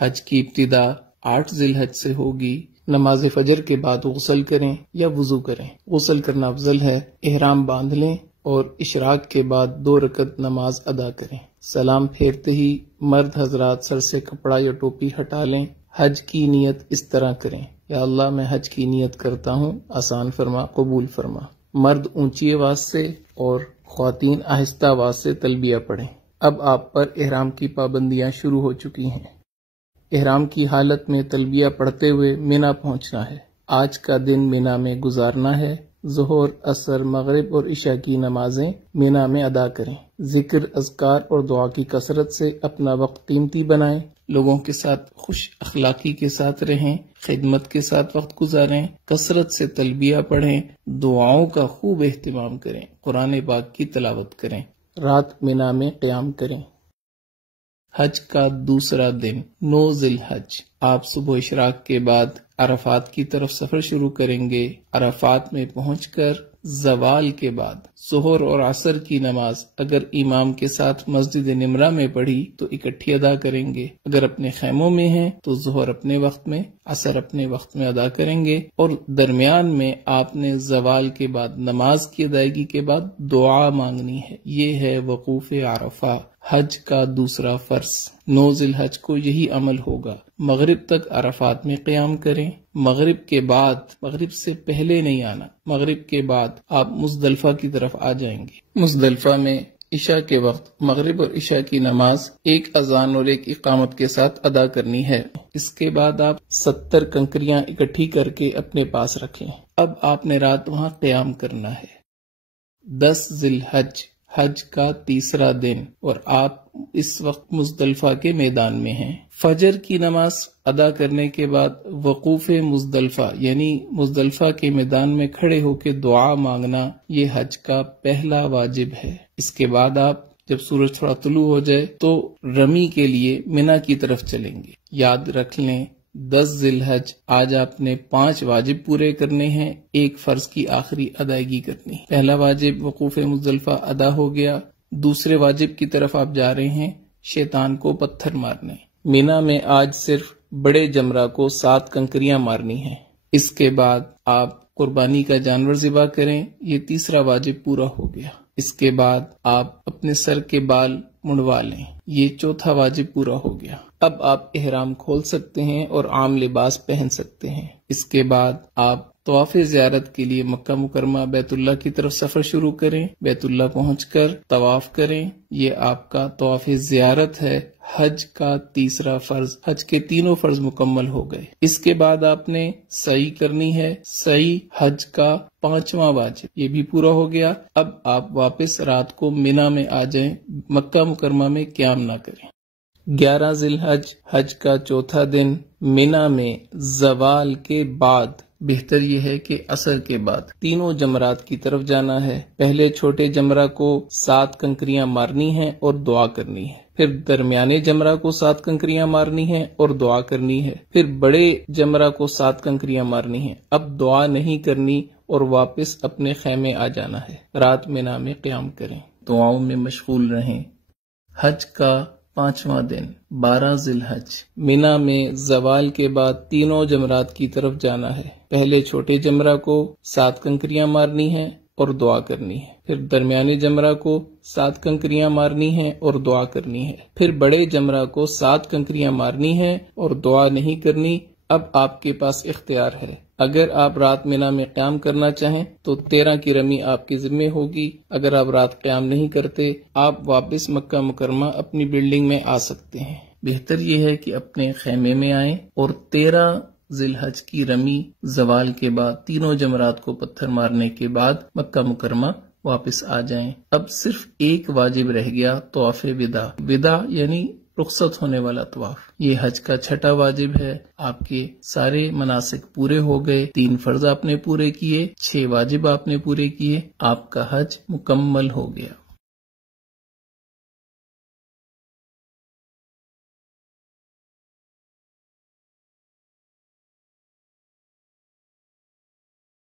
حج کی ابتدا 8 ذی الحج سے ہوگی۔ نماز فجر کے بعد غسل کریں یا وضو کریں، غسل کرنا افضل ہے۔ احرام باندھ لیں اور اشراق کے بعد 2 رکعت نماز ادا کریں۔ سلام پھیرتے ہی مرد حضرات سر سے کپڑا یا ٹوپی ہٹا لیں۔ حج کی نیت اس طرح کریں: یا اللہ میں حج کی نیت کرتا ہوں، آسان فرما، قبول فرما۔ مرد اونچی آواز سے اور خواتین آہستہ آواز سے تلبیہ پڑھیں۔ اب آپ پر احرام کی پابندیاں شروع ہو چکی ہیں۔ احرام کی حالت میں تلبیہ پڑھتے ہوئے مینا پہنچنا ہے۔ آج کا دن مینا میں گزارنا ہے۔ ظہر، عصر، مغرب اور عشاء کی نمازیں مینا میں ادا کریں۔ ذکر، اذکار اور دعا کی کثرت سے اپنا وقت قیمتی بنائیں۔ لوگوں کے ساتھ خوش اخلاقی کے ساتھ رہیں، خدمت کے ساتھ وقت گزاریں، کثرت سے تلبیہ پڑھیں، دعاؤں کا خوب اہتمام کریں، قرآن پاک کی تلاوت کریں، رات مینا میں قیام کریں۔ حج کا دوسرا دن 9 ذی الحج، آپ صبح اشراق کے بعد عرفات کی طرف سفر شروع کریں گے۔ عرفات میں پہنچ کر زوال کے بعد ظہر اور عصر کی نماز اگر امام کے ساتھ مسجد نمرہ میں پڑھی تو اکٹھی ادا کریں گے۔ اگر اپنے خیموں میں ہیں تو ظہر اپنے وقت میں، عصر اپنے وقت میں ادا کریں گے، اور درمیان میں آپ نے زوال کے بعد نماز کی ادائیگی کے بعد دعا مانگنی ہے۔ یہ ہے وقوف عرفہ، حج کا دوسرا فرض۔ 9 ذی الحج کو یہی عمل ہوگا۔ مغرب تک عرفات میں قیام کریں۔ مغرب کے بعد، مغرب سے پہلے نہیں آنا، مغرب کے بعد آپ مزدلفہ کی طرف آ جائیں گے۔ مزدلفہ میں عشاء کے وقت مغرب اور عشاء کی نماز ایک اذان اور ایک اقامت کے ساتھ ادا کرنی ہے۔ اس کے بعد آپ 70 کنکریاں اکٹھی کر کے اپنے پاس رکھیں۔ اب آپ نے رات وہاں قیام کرنا ہے۔ 10 ذی الحج، حج کا تیسرا دن، اور آپ اس وقت مزدلفہ کے میدان میں ہیں۔ فجر کی نماز ادا کرنے کے بعد وقوف مزدلفہ یعنی مزدلفہ کے میدان میں کھڑے ہو کے دعا مانگنا، یہ حج کا پہلا واجب ہے۔ اس کے بعد آپ جب سورج تھوڑا طلوع ہو جائے تو رمی کے لیے مینا کی طرف چلیں گے۔ یاد رکھ لیں 10 ذی الحج آج آپ نے 5 واجب پورے کرنے ہیں، ایک فرض کی آخری ادائیگی کرنی ہے۔ پہلا واجب وقوف مزدلفہ ادا ہو گیا۔ دوسرے واجب کی طرف آپ جا رہے ہیں، شیطان کو پتھر مارنے۔ مینا میں آج صرف بڑے جمرہ کو 7 کنکریاں مارنی ہیں۔ اس کے بعد آپ قربانی کا جانور ذبح کریں، یہ تیسرا واجب پورا ہو گیا۔ اس کے بعد آپ اپنے سر کے بال منڈوا لیں، یہ چوتھا واجب پورا ہو گیا۔ اب آپ احرام کھول سکتے ہیں اور عام لباس پہن سکتے ہیں۔ اس کے بعد آپ طواف زیارت کے لیے مکہ مکرمہ بیت اللہ کی طرف سفر شروع کریں۔ بیت اللہ پہنچ کر طواف کریں، یہ آپ کا طواف زیارت ہے۔ حج کا تیسرا فرض، حج کے تینوں فرض مکمل ہو گئے۔ اس کے بعد آپ نے سعی کرنی ہے، سعی حج کا 5واں واجب، یہ بھی پورا ہو گیا۔ اب آپ واپس رات کو مینا میں آ جائیں، مکہ مکرمہ میں قیام نہ کریں۔ 11 ذی الحج، حج کا چوتھا دن، مینا میں زوال کے بعد، بہتر یہ ہے کہ عصر کے بعد، تینوں جمرات کی طرف جانا ہے۔ پہلے چھوٹے جمرہ کو 7 کنکریاں مارنی ہیں اور دعا کرنی ہے، پھر درمیانے جمرہ کو 7 کنکریاں مارنی ہیں اور دعا کرنی ہے، پھر بڑے جمرہ کو 7 کنکریاں مارنی ہیں۔ اب دعا نہیں کرنی اور واپس اپنے خیمے آ جانا ہے۔ رات مینا میں قیام کریں، دعاؤں میں مشغول رہیں۔ حج کا 5واں دن 12 ذی الحج، مینا میں زوال کے بعد تینوں جمرات کی طرف جانا ہے۔ پہلے چھوٹے جمرہ کو 7 کنکریاں مارنی ہیں اور دعا کرنی ہے، پھر درمیانے جمرہ کو 7 کنکریاں مارنی ہیں اور دعا کرنی ہے، پھر بڑے جمرہ کو 7 کنکریاں مارنی ہیں اور دعا نہیں کرنی۔ اب آپ کے پاس اختیار ہے، اگر آپ رات مینا میں قیام کرنا چاہیں تو 13 کی رمی آپ کے ذمہ ہوگی۔ اگر آپ رات قیام نہیں کرتے، آپ واپس مکہ مکرمہ اپنی بلڈنگ میں آ سکتے ہیں۔ بہتر یہ ہے کہ اپنے خیمے میں آئیں اور 13 ذی الحج کی رمی زوال کے بعد تینوں جمرات کو پتھر مارنے کے بعد مکہ مکرمہ واپس آ جائیں۔ اب صرف ایک واجب رہ گیا، طواف وداع۔ وداع یعنی رخصت ہونے والا طواف، یہ حج کا 6واں واجب ہے۔ آپ کے سارے مناسک پورے ہو گئے، 3 فرض آپ نے پورے کیے، 6 واجب آپ نے پورے کیے، آپ کا حج مکمل ہو گیا۔